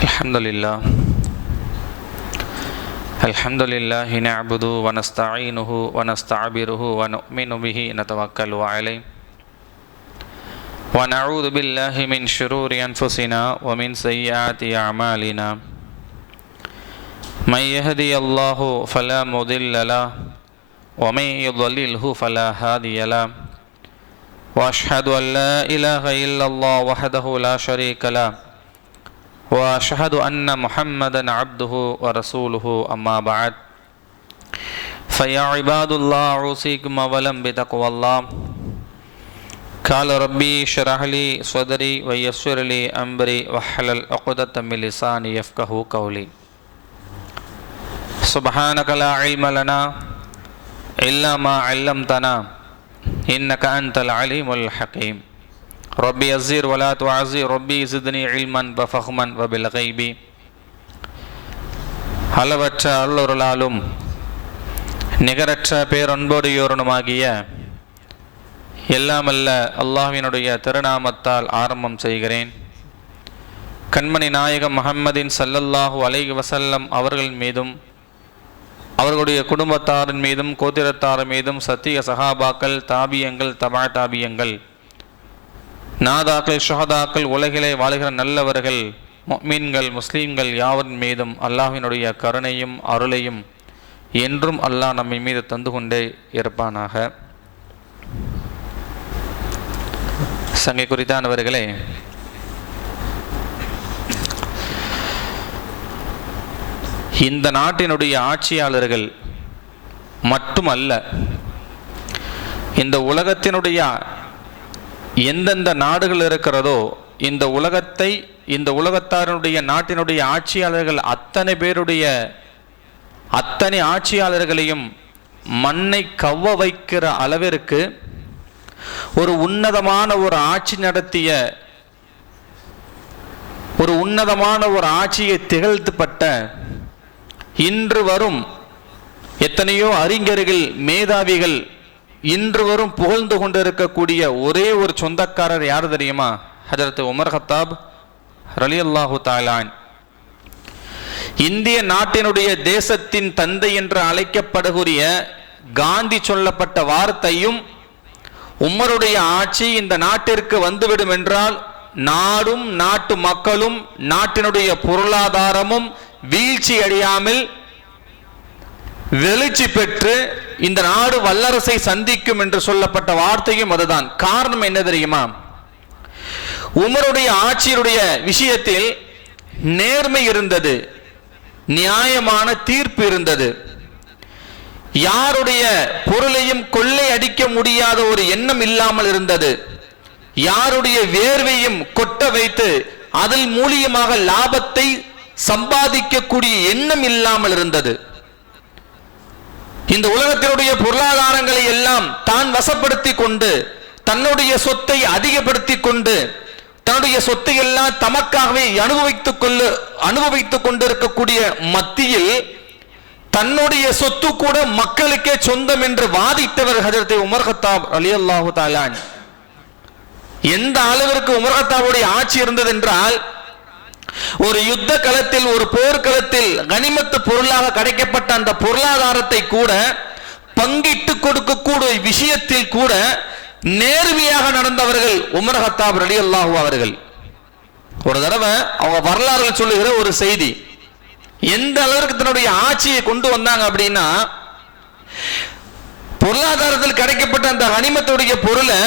الحمد لله نعبده ونستعينه ونستعبره ونؤمن به نتوكل عليه ونعوذ بالله من شرور أنفسنا ومن سيئات أعمالنا من يهدي الله فلا مضل له ومن يضلله فلا هادي له وأشهد أن لا إله إلا الله وحده لا شريك له وأشهد أن محمدا عبده ورسوله أما بعد فيا عباد الله أوصيكم أولا بتقوى الله قال ربي اشرح لي صدري ويسر لي أمري واحلل عقدة من لساني يفقهوا قولي سبحانك لا علم لنا إلا ما علمتنا إنك أنت العليم الحكيم ربي يزير ولا تعزير ربي زدني علما وفهما وبالغيب அளவற்ற அருளொருளாலும் நிகரற்ற பேரன்போடையோருமாகிய எல்லாமல்ல அல்லாஹ்வினுடைய திருநாமத்தால் ஆரம்பம் செய்கிறேன். கண்மணி நாயகம் முஹம்மதின் ஸல்லல்லாஹு அலைஹி வஸல்லம் அவர்கள் மீதும் அவர்களுடைய குடும்பத்தாரின் மீதும் கோத்திரத்தார் மீதும் சத்திய சஹாபாக்கள் தாபியங்கள் தபா தாபியங்கள் நாதாக்கள் ஷஹதாக்கள் உலகிலே வாழ்கிற நல்லவர்கள் முஃமின்கள் முஸ்லீம்கள் யாவரின் மீதும் அல்லாஹ்வினுடைய கருணையும் அருளையும் என்றும் அல்லாஹ் நம்மை மீது தந்து கொண்டே இருப்பானாக. சங்கை குறித்தானவர்களே, இந்த நாட்டினுடைய ஆட்சியாளர்கள் மட்டுமல்ல, இந்த உலகத்தினுடைய எந்தெந்த நாடுகள் இருக்கிறதோ இந்த உலகத்தாரனுடைய நாட்டினுடைய ஆட்சியாளர்கள் அத்தனை ஆட்சியாளர்களையும் மண்ணை கவ்வ வைக்கிற அளவிற்கு ஒரு உன்னதமான ஒரு ஆட்சி நடத்திய ஒரு உன்னதமான ஒரு ஆட்சியை திகழ்த்தப்பட்ட இன்று வரும் எத்தனையோ அறிஞர்கள் மேதாவிகள் இன்று வரும் புகழ்ந்து கொண்டிருக்கக்கூடிய ஒரே ஒரு சொந்தக்காரர் யார் தெரியுமா? ஹஜரத் உமர் கத்தாப் ரலியல்லாஹு தஆலா. இந்திய நாட்டினுடைய தேசத்தின் தந்தை என்று அழைக்கப்படுகிற காந்தி சொல்லப்பட்ட வார்த்தையும் உமருடைய ஆட்சி இந்த நாட்டிற்கு வந்துவிடும் என்றால் நாடும் நாட்டு மக்களும் நாட்டினுடைய பொருளாதாரமும் வீழ்ச்சி அடையாமல் வெளிச்சி பெற்று இந்த நாடு வல்லரசை சந்திக்கும் என்று சொல்லப்பட்ட வார்த்தையும் அதுதான். காரணம் என்ன தெரியுமா? உமருடைய ஆட்சியுடைய விஷயத்தில் நேர்மை இருந்தது, நியாயமான தீர்ப்பு இருந்தது, யாருடைய பொருளையும் கொள்ளை அடிக்க முடியாத ஒரு எண்ணம் இல்லாமல் இருந்தது, யாருடைய வேர்வையும் கொட்ட வைத்து அதில் மூலியமாக லாபத்தை சம்பாதிக்கக்கூடிய எண்ணம் இல்லாமல் இருந்தது. இந்த உலகத்தினுடைய பொருளாதாரங்களை எல்லாம் தான் வசப்படுத்தி கொண்டு தன்னுடைய சொத்தை அதிகப்படுத்தி கொண்டு தன்னுடைய சொத்தை எல்லாம் தமக்காகவே அனுபவித்துக் கொண்டிருக்கக்கூடிய மத்தியில் தன்னுடைய சொத்து கூட மக்களுக்கே சொந்தம் என்று வாதித்தவர் ஹஜரத் உமர் கத்தாப் ரலியல்லாஹு தஆலா. எந்த அளவிற்கு உமர் கத்தாபுடைய ஆட்சி இருந்தது என்றால், ஒரு யுத்த களத்தில் ஒரு போர்க்களத்தில் கனிமத்து பொருளாக கிடைக்கப்பட்ட அந்த பொருளாதாரத்தை கூட பங்கிட்டு கொடுக்கக்கூடிய விஷயத்தில் கூட நேர்மையாக நடந்தவர்கள் உமர் கத்தாப் ரலியல்லாஹு அவர்கள். ஒரு தடவை அவங்க வரலாறு சொல்லுகிற ஒரு செய்தி, எந்த அளவிற்கு தன்னுடைய ஆட்சியை கொண்டு வந்தாங்க அப்படின்னா, பொருளாதாரத்தில் கிடைக்கப்பட்ட அந்த கனிமத்துடைய பொருளை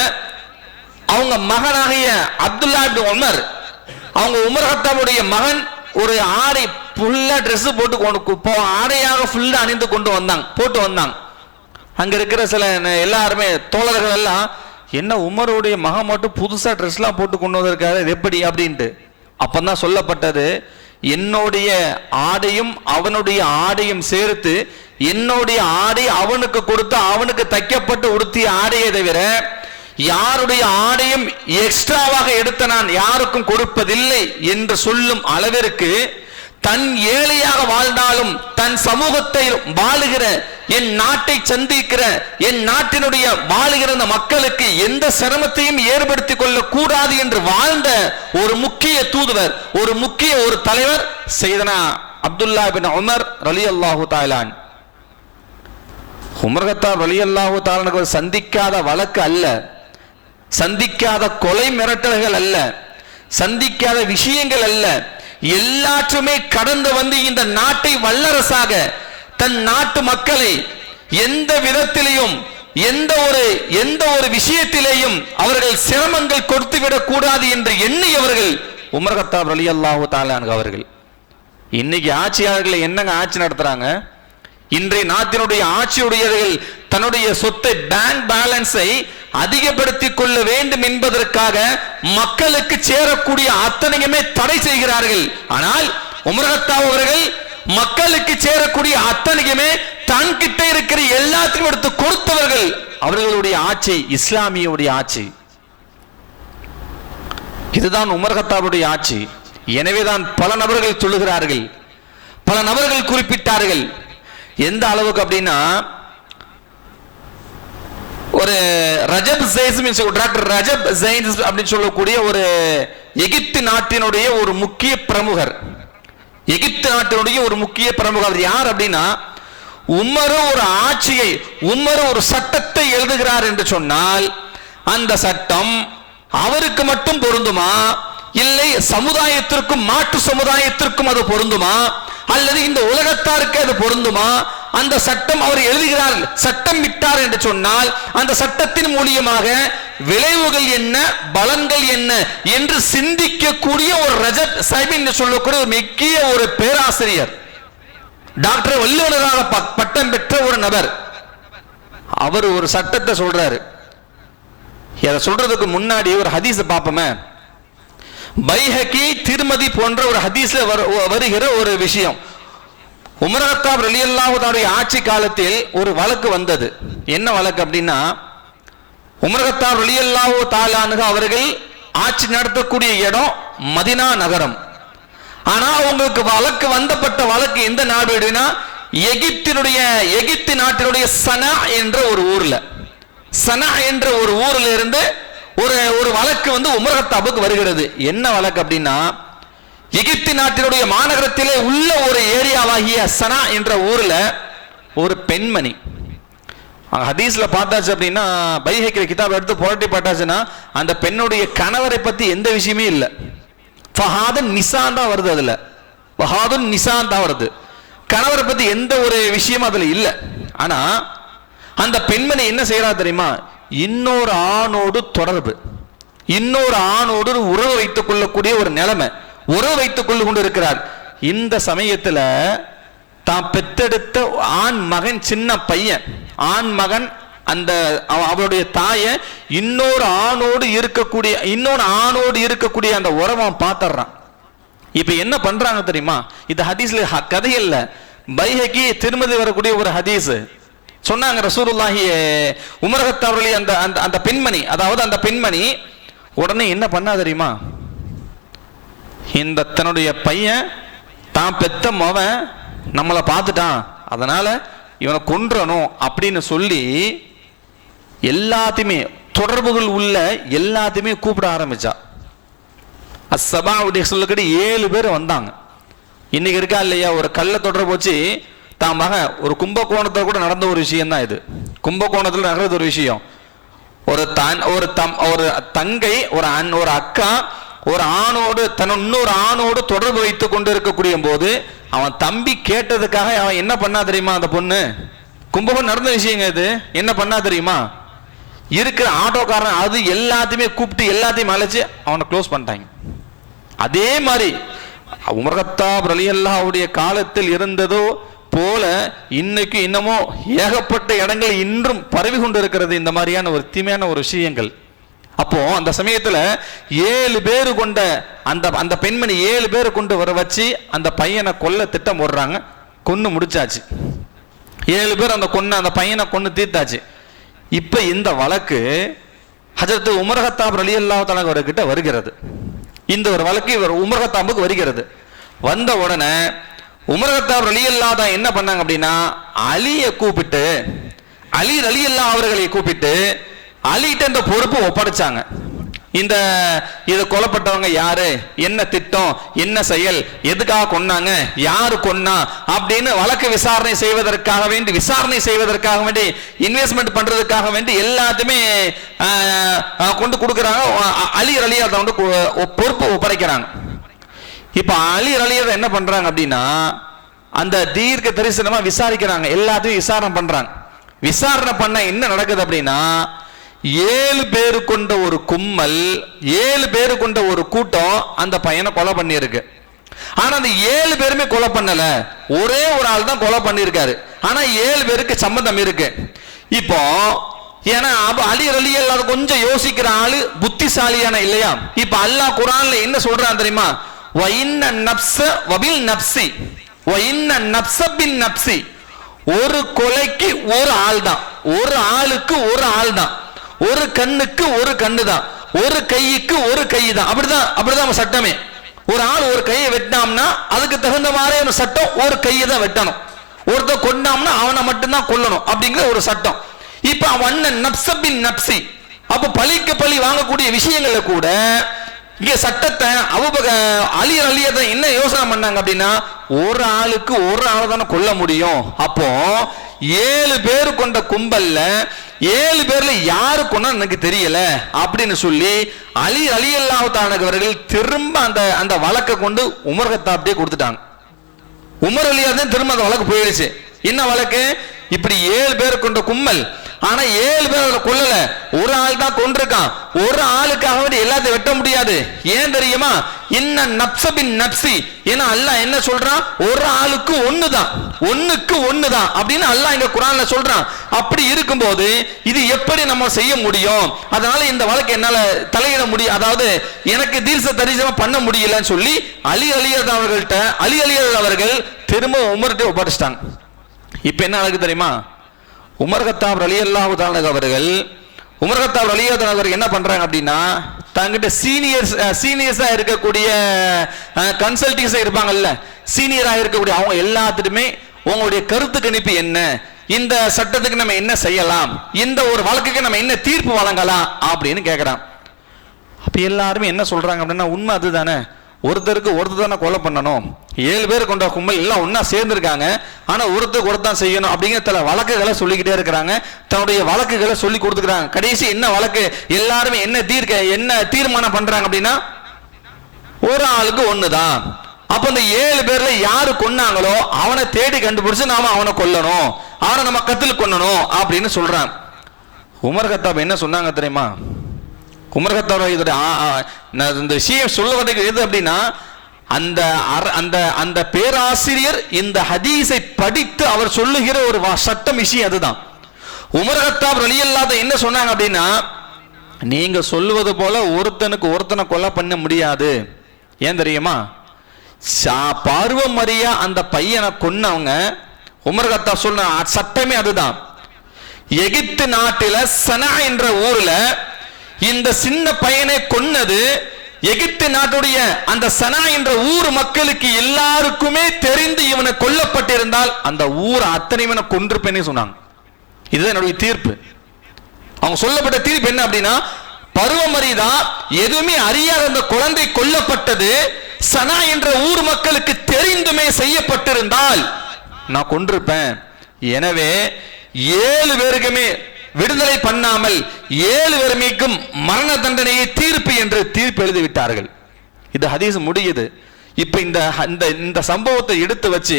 அவங்க மகனாகிய அப்துல்லா இப்னு உமர், அவங்க உமர் கத்தாபுடைய மகன் ஒரு ஆடை ஃபுல்லா ட்ரெஸ் போட்டு ஆடையாக ஃபுல்லா அணிந்து கொண்டு போட்டு வந்தாங்க. அங்க இருக்கிற சில எல்லாருமே தோழர்கள் எல்லாம், என்ன உமருடைய மகன் மட்டும் புதுசா ட்ரெஸ் எல்லாம் போட்டு கொண்டு வந்திருக்காரு, இது எப்படி அப்படின்ட்டு. அப்பதான் சொல்லப்பட்டது, என்னுடைய ஆடையும் அவனுடைய ஆடையும் சேர்த்து என்னுடைய ஆடை அவனுக்கு கொடுத்து அவனுக்கு தைக்கப்பட்டு உடுத்திய ஆடையை தவிர யாருடைய ஆடையும் எக்ஸ்ட்ராவாக எடுத்து நான் யாருக்கும் கொடுப்பதில்லை என்று சொல்லும் அளவிற்கு தன் ஏழையாக வாழ்ந்தாலும் தன் சமூகத்தை வாழுகிற என் நாட்டை சந்திக்கிற என் நாட்டினுடைய வாழுகிற அந்த மக்களுக்கு எந்த சிரமத்தையும் ஏற்படுத்திக் கொள்ள கூடாது என்று வாழ்ந்த ஒரு முக்கிய தூதுவர், ஒரு தலைவர் சையதுனா அப்துல்லா பின் உமர் ரலியல்லாஹு தஆலா. உமர் கத்தாப் ரலியல்லாஹு தஆலா சந்திக்காத வழக்கு அல்ல, சந்திக்காத கொலை மிரட்டல்கள் அல்ல, சந்திக்காத விஷயங்கள் அல்ல, எல்லாற்றுமே கடந்து வந்து இந்த நாட்டை வல்லரசாக தன் நாட்டு மக்களை எந்த விதத்திலேயும் எந்த ஒரு விஷயத்திலேயும் அவர்கள் சிரமங்கள் கொடுத்துவிடக் கூடாது என்று எண்ணியவர்கள் உமர் கத்தாப் ரலியல்லாஹு தஆலா அவர்கள். இன்னைக்கு ஆட்சியாளர்களை என்னங்க ஆட்சி நடத்துறாங்க? இன்றைய நாட்டினுடைய ஆட்சியுடையவர்கள் தன்னுடைய சொத்தை பேங்க் பேலன்ஸை அதிகப்படுத்திக் கொள்ள வேண்டும் என்பதற்காக மக்களுக்கு சேரக்கூடிய அத்தனையுமே தடை செய்கிறார்கள். ஆனால் உமர் கத்தாப் அவர்கள் மக்களுக்கு சேரக்கூடிய அத்தனையுமே தன் கிட்ட இருக்கிற எல்லாத்தையும் எடுத்து கொடுத்தவர்கள். அவர்களுடைய ஆட்சி இஸ்லாமியுடைய ஆட்சி. இதுதான் உமர் கத்தாபுடைய ஆட்சி. எனவேதான் பல நபர்கள் சொல்லுகிறார்கள், பல நபர்கள் குறிப்பிட்டார்கள். எந்த அளவுக்கு அப்படின்னா, ஒரு டாக்டர் ரஜப் ஜைன்ஸ் அப்படின்னு சொல்லக்கூடிய ஒரு எகிப்து நாட்டினுடைய ஒரு முக்கிய பிரமுகர், எகிப்து நாட்டினுடைய ஒரு முக்கிய பிரமுகர் யார் அப்படின்னா, உமர் ஒரு ஆட்சியை, உமர் ஒரு சட்டத்தை எழுதுகிறார் என்று சொன்னால் அந்த சட்டம் அவருக்கு மட்டும் பொருந்துமா, இல்லை சமுதாயத்திற்கும் மாற்று சமுதாயத்திற்கும் அது பொருந்துமா, அல்லது இந்த உலகத்தாருக்கு அது பொருந்துமா? அந்த சட்டம் அவர் எழுதுகிறார், சட்டம் விட்டார் என்று சொன்னால் அந்த சட்டத்தின் மூலியமாக விளைவுகள் என்ன, பலன்கள் என்ன என்று சிந்திக்கக்கூடிய ஒரு ரஜப் சைப் என்று சொல்லக்கூடிய ஒரு முக்கிய ஒரு பேராசிரியர், டாக்டர் வல்லுநராக பட்டம் பெற்ற ஒரு நபர். அவர் ஒரு சட்டத்தை சொல்றாரு. அதை சொல்றதுக்கு முன்னாடி ஒரு ஹதீஸ் பார்ப்போமே. பைஹகி, திருமதி போன்ற ஒரு ஹதீஸ்ல வருகிற ஒரு விஷயம். உமர் கத்தாப் ரலியல்லாஹு தஆலா ஆட்சி காலத்தில் ஒரு வழக்கு வந்தது. என்ன வழக்கு அப்படின்னா, உமர் கத்தாப் ரலியல்லாஹு தஆலா அவர்கள் ஆட்சி நடத்தக்கூடிய இடம் மதீனா நகரம். ஆனா அவங்களுக்கு வழக்கு வந்தப்பட்ட வழக்கு எந்த நாடு அப்படின்னா, எகிப்து நாட்டினுடைய சனா என்ற ஒரு ஊர்ல, சனா என்ற ஒரு ஊர்ல இருந்து ஒரு வழக்கு வந்து உமர் கத்தாபுக்கு வருகிறது. என்ன வழக்கு அப்படின்னா, எகிப்து நாட்டினுடைய மாநகரத்திலே உள்ள ஒரு ஏரியாவாகிய சனா என்ற ஊர்ல ஒரு பெண்மணி, ஹதீஸ்ல பார்த்தாச்சு அப்படின்னா, பைஹகி கிதாப் எடுத்து புரட்டி பார்த்தாச்சுன்னா அந்த பெண்ணுடைய கணவரை பத்தி எந்த விஷயமே இல்லை. ஃபஹாதுன் நிசான் தான் வருது, அதுல ஃபஹாதுன் நிசான் தான் வருது, கணவரை பத்தி எந்த ஒரு விஷயமும் அதுல இல்லை. ஆனா அந்த பெண்மணி என்ன செய்யறா தெரியுமா, இன்னொரு ஆணோடு தொடர்பு, இன்னொரு ஆணோடு உறவு வைத்துக் கொள்ளக்கூடிய ஒரு நிலைமை, உறவு வைத்துக் கொண்டு கொண்டு இருக்கிறார். இந்த சமயத்துல தான் பெத்தெடுத்த ஆண் மகன், சின்ன பையன், ஆண் மகன், அந்த அவருடைய தாய இன்னொரு ஆணோடு இருக்கக்கூடிய அந்த உறவை பார்த்துறான். இப்ப என்ன பண்றாங்க தெரியுமா, இது ஹதீஸ்ல கதை இல்ல, பைஹகி திருமதி வரக்கூடிய ஒரு ஹதீஸ். சொன்னாங்க ரசூலுல்லாஹி உமர் கத்தாப் அந்த பெண்மணி, அதாவது அந்த பெண்மணி உடனே என்ன பண்ணா தெரியுமா, இந்த தன்னுடைய பையன் தான் பெத்த மவன் நம்மளை பார்த்துட்டான், அதனால இவனை கொன்றணும் அப்படின்னு சொல்லி எல்லாத்தையுமே தொடர்புகள் உள்ள எல்லாத்தையுமே கூப்பிட ஆரம்பிச்சா. அஸ்ஸபாவுடைய சொல்லக்கடி 7 பேர் வந்தாங்க. இன்னைக்கு இருக்கா இல்லையா, ஒரு கள்ள தொடர்பு வச்சு தான் மகன், ஒரு கும்பகோணத்தில் கூட நடந்த ஒரு விஷயம் தான் இது, கும்பகோணத்தில் நடந்த ஒரு விஷயம். ஒரு தங்கை, ஒரு அக்கா ஒரு ஆணோடு இன்னொரு ஆணோடு தொடர்பு வைத்துக் கொண்டு இருக்கக்கூடிய போது அவன் தம்பி கேட்டதுக்காக அவன் என்ன பண்ணா தெரியுமா, அந்த பொண்ணு, கும்பகோணம் நடந்த விஷயங்க இது, என்ன பண்ணா தெரியுமா, இருக்கிற ஆட்டோக்காரன் அது எல்லாத்தையுமே கூப்பிட்டு எல்லாத்தையும் அழைச்சு அவனை க்ளோஸ் பண்ணிட்டாங்க. அதே மாதிரி உமர் கத்தாப் ரலியல்லாஹுடைய காலத்தில் இருந்ததோ போல இன்னைக்கு இன்னமோ ஏகப்பட்ட இடங்கள் இன்றும் பரவி கொண்டு இருக்கிறது இந்த மாதிரியான ஒரு தீமையான ஒரு விஷயங்கள். அப்போ அந்த சமயத்துல 7 பேர் கொண்ட அந்த பெண்மணி 7 பேர் கொண்டு வர வச்சு அந்த பையனை கொல்ல திட்டம் போடுறாங்க. கொன்னு முடிச்சாச்சு. 7 பேர் அந்த பையனை கொன்னு தீர்த்தாச்சு. இப்ப இந்த வழக்கு ஹஜரத் உமர் கத்தாப் ரலியல்லாஹு தஆலா அவர்கிட்ட வருகிறது. இந்த ஒரு வழக்கு இவர் உமர் கத்தாபுக்கு வருகிறது. வந்த உடனே உமர் கத்தாப் ரலியல்லாஹு தான் என்ன பண்ணாங்க அப்படின்னா, அலியை கூப்பிட்டு, அலி ரலியல்லாஹு அவர்களை கூப்பிட்டு அலிட்ட இந்த பொறுப்பு ஒப்படைச்சாங்க. இந்த இதை கொல்லப்பட்டவங்க யாரு, என்ன திட்டம், என்ன செயல், எதுக்காக கொன்னாங்க, யாரு கொன்னா அப்படின்னு வழக்கு விசாரணை செய்வதற்காக வேண்டி இன்வெஸ்ட்மெண்ட் பண்றதுக்காக வேண்டி எல்லாத்தையுமே கொண்டு கொடுக்குறாங்க. அலி ரலியல்லாஹு வந்து பொறுப்பு ஒப்படைக்கிறாங்க. இப்ப அலி ரலியல்லாஹு என்ன பண்றாங்க அப்படின்னா, அந்த தீர்க்க தரிசனமா விசாரிக்கிறாங்க, எல்லாத்தையும் விசாரணை பண்றாங்க. விசாரணை பண்ண என்ன நடக்குது அப்படின்னா, 7 பேரு கொண்ட ஒரு கும்மல், 7 பேரு கொண்ட ஒரு கூட்டம் அந்த பையனை கொலை பண்ணியிருக்கு. ஆனா அந்த 7 பேருமே கொலை பண்ணல, ஒரே ஒரு ஆள் தான் கொலை பண்ணியிருக்காரு. ஆனா 7 பேருக்கு சம்பந்தம் இருக்கு. இப்போ ஏன்னா அலி ரலியல்லாஹு கொஞ்சம் யோசிக்கிற ஆளு, புத்திசாலியான இல்லையா? இப்ப அல்லாஹ் குர்ஆன்ல என்ன சொல்றான் தெரியுமா? வ இன்ன நப்ஸ வபில் நப்ஸி வ இன்ன நப்ஸ பின் நப்ஸி. ஒரு கொலைக்கு ஒரு ஆள் தான், ஒரு ஆளுக்கு ஒரு ஆள் தான், ஒரு கண்ணுக்கு ஒரு கண்ணு தான், ஒரு கைக்கு ஒரு கை தான். அப்படிதான் சட்டமே. ஒரு ஆள் ஒரு கையை வெட்டினாம்னா அதுக்கு தகுந்த மாதிரி சட்டம், ஒரு கையை தான் வெட்டணும். ஒருத்தர் கொண்டாம்னா அவனை மட்டும்தான் கொல்லணும் அப்படிங்கிற ஒரு சட்டம். இப்ப அவன் நப்சபின் நப்சி, அப்ப பழிக்கு பழி வாங்கக்கூடிய விஷயங்கள்ல கூட இங்க சட்டத்தை அலி ரலியல்லாஹு என்ன யோசனை பண்ணாங்க அப்படின்னா, ஒரு ஆளுக்கு ஒரு ஆள் தானே கொல்ல முடியும். அப்போ 7 பேர் கொண்ட கும்பல்ல 7 பேர்ல யாரு கொண்டா எனக்கு தெரியல அப்படின்னு சொல்லி அலி ரலியல்லாஹு தஆலா அவர்கள் திரும்ப அந்த வழக்கை கொண்டு உமர் கத்தாப்டே கொடுத்துட்டாங்க. உமர் ரலியல்லாஹு திரும்ப அந்த வழக்கு போயிடுச்சு. என்ன வழக்கு? இப்படி 7 பேர் கொண்ட கும்பல், ஆனா 7 பேர் கொல்லல, ஒரு ஆள் தான் கொண்டிருக்கான். ஒரு ஆளுக்காக வேண்டி எல்லாத்தையும் வெட்ட முடியாது. ஏன் தெரியுமா? இன்ன நப்சபின் நப்சி. ஏன்னா அல்லாஹ் என்ன சொல்றான்? ஒரு ஆளுக்கு ஒண்ணுதான், ஒண்ணுக்கு ஒண்ணுதான் அப்படின்னு அல்லாஹ் இங்க குர்ஆன்ல சொல்றான். அப்படி இருக்கும்போது இது எப்படி நம்ம செய்ய முடியும்? அதனால இந்த வழக்கு என்னால தலையிட முடியும், அதாவது எனக்கு தீர்க்க தரிசனம் பண்ண முடியலன்னு சொல்லி அலி ரலியல்லாஹு அவர்கள் திரும்ப உமர்கிட்ட ஒப்படைச்சிட்டாங்க. இப்ப என்ன நடக்குது தெரியுமா? உமர் கத்தாப் ரலியல்லாஹு தஆலா அவர்கள் என்ன பண்றாங்க அப்படின்னா, தங்கிட்ட சீனியர்ஸா இருக்கக்கூடிய கன்சல்டிங்ஸா இருப்பாங்கல்ல, சீனியரா இருக்கக்கூடிய அவங்க எல்லாத்துக்குமே உங்களுடைய கருத்து கணிப்பு என்ன, இந்த சட்டத்துக்கு நம்ம என்ன செய்யலாம், இந்த ஒரு வழக்குக்கு நம்ம என்ன தீர்ப்பு வழங்கலாம் அப்படின்னு கேட்கிறான். அப்ப எல்லாருமே என்ன சொல்றாங்க அப்படின்னா, உண்மை அதுதானே, ஒருத்தருக்கு ஒருத்தர் தானே கொலை பண்ணணும், 7 பேர் கொண்ட கும்பல் எல்லாம் ஒன்னா சேர்ந்துருக்காங்க, ஆனா ஒருத்தருக்கு ஒருத்தான் செய்யணும் அப்படிங்கிற வழக்குகளை சொல்லிக்கிட்டே இருக்கிறாங்க, தன்னுடைய வழக்குகளை சொல்லி கொடுத்துக்கிறாங்க. கடைசி என்ன வழக்கு, எல்லாருமே என்ன தீர்மானம் பண்றாங்க அப்படின்னா, ஒரு ஆளுக்கு ஒண்ணுதான். அப்ப இந்த 7 பேர்ல யாரு கொன்னாங்களோ அவனை தேடி கண்டுபிடிச்சு நாம அவனை கொல்லணும், அவனை நம்ம கத்தில் கொல்லணும் அப்படின்னு சொல்றான். உமர் கத்தாப் என்ன சொன்னாங்க தெரியுமா? உமர் கத்தாப் இந்த விஷயம் சொல்லுவதற்கு எது அப்படின்னா, அந்த பேராசிரியர் இந்த ஹதீஸை படித்து அவர் சொல்லுகிற ஒரு சட்டம் விஷயம் அதுதான். உமர் கத்தாப் ரலியல்லாஹு என்ன சொன்னாங்க அப்படின்னா, நீங்க சொல்லுவது போல ஒருத்தனுக்கு ஒருத்தனை கொலை பண்ண முடியாது. ஏன் தெரியுமா? பருவமரியா அந்த பையனை கொன்னவங்க, உமர் கத்தாப் சொன்ன சட்டமே அதுதான். எகிப்து நாட்டில சனா என்ற ஊர்ல இந்த சின்ன பையனை கொன்னது எகிப்து நாட்டுடைய அந்த சனா என்ற ஊர் மக்களுக்கு எல்லாருக்குமே தெரிந்து இவனை கொல்லப்பட்டிருந்தால் அந்த ஊர் அத்தனைவனை கொன்றிருப்பேன்னு சொன்னாங்க. இதுதான் என்னுடைய தீர்ப்பு. அவங்க சொல்லப்பட்ட தீர்ப்பு என்ன அப்படின்னா, பருவமரிதான் எதுவுமே அறியாத அந்த குழந்தை கொல்லப்பட்டது சனா என்ற ஊர் மக்களுக்கு தெரிந்துமே செய்யப்பட்டிருந்தால் நான் கொன்றிருப்பேன். எனவே 7 பேருக்குமே விடுதலை பண்ணாமல் 7 பேருக்கும் மரண தண்டனையை தீர்ப்பு என்று தீர்ப்பு எழுதிவிட்டார்கள். இது ஹதீஸ் முடியுது. இப்ப இந்த சம்பவத்தை எடுத்து வச்சு